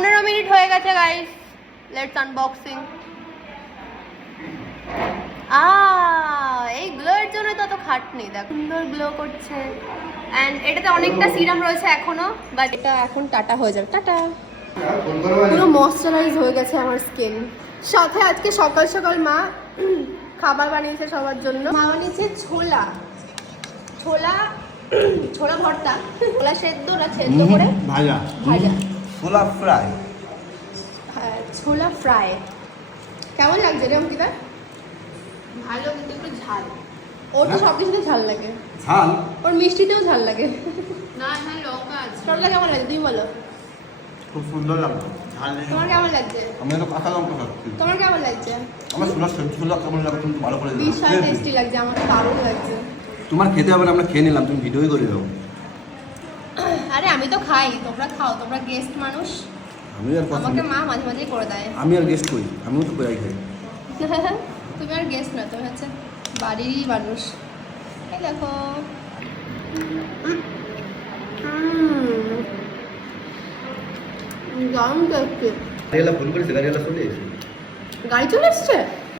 15 minute হয়ে গেছে guys, let's unboxing. এই গ্লোর জন্য তত খাটনি, দেখ সুন্দর গ্লো করছে। অ্যান্ড এটাতে অনেকটা সিরাম রয়েছে এখনো, বাট এটা এখন টাটা হয়ে যাবে। টাটা। পুরো ময়শ্চারাইজ হয়ে গেছে আমার স্কিন। সাথে আজকে সকাল সকাল মা খাবার বানিয়েছে সবার জন্য। মা বানিয়েছে ছোলা ছোলা ছোলা ভর্তা, ছোলা সেদ্ধ না সেদ্ধ করে ভাজা ভাজা, ছোলা ফ্রাই। হ্যাঁ ছোলা ফ্রাই। কেমন লাগছে রে অঙ্কিতা? ভালো, কিন্তু একটু ঝাল। ওর তো সব কিছুতে ঝাল লাগে। ঝাল? ওর মিষ্টিতেও ঝাল লাগে। না হ্যাঁ লঙ্কা আছে। ছোলা কেমন লাগছে তুমি বলো? খুব সুন্দর লাগলো। ঝাল নেই। তোমার কেমন লাগছে? আমি তো কাঁচা লঙ্কা খাচ্ছি। তোমার কেমন লাগছে? আমার ছোলা কেমন লাগে তুমি ভালো করে বিশাল টেস্টি লাগছে, আমার তো দারুণ লাগছে। তোমার খেতে হবে না, আমরা খেয়ে নিলাম, তুমি ভিডিওই করে দাও। আরে আমি তো খাই, তোমরা খাও, তোমরা গেস্ট মানুষ। আমি আর আমাকে মা মাঝে মাঝেই করে দেয়। আমি আর গেস্ট করি, আমিও তো করাই খাই। তুমি আর গেস্ট না, তুমি হচ্ছে বাড়িরই মানুষ। এই দেখো, দারুণ টেস্টি। গাড়িওয়ালা ফোন করেছে, গাড়িওয়ালা চলে এসেছে। গাড়ি চলে এসছে?